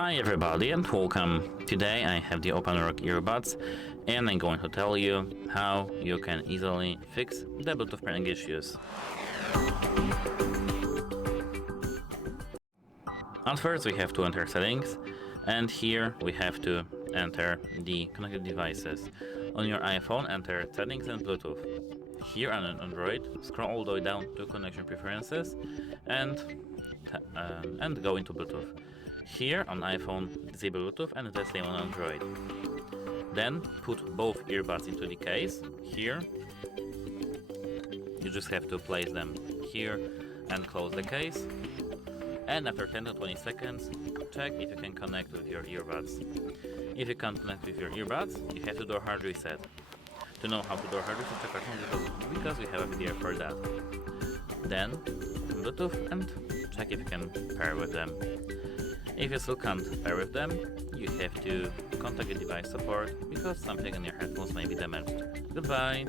Hi everybody and welcome. Today I have the Openrock earbuds and I'm going to tell you how you can easily fix the Bluetooth pairing issues. At first we have to enter settings, and here we have to enter the connected devices. On your iPhone, enter settings and Bluetooth. Here on an Android, scroll all the way down to connection preferences and go into Bluetooth. Here on iPhone, disable Bluetooth, and the same on Android. Then put both earbuds into the case. Here you just have to place them here and close the case. And after 10 to 20 seconds, check if you can connect with your earbuds. If you can't connect with your earbuds, you have to do a hard reset. To know how to do a hard reset, check our channel because we have a video for that. Then open Bluetooth and check if you can pair with them. If you still can't pair with them, you have to contact the device support because something in your headphones may be damaged. Goodbye!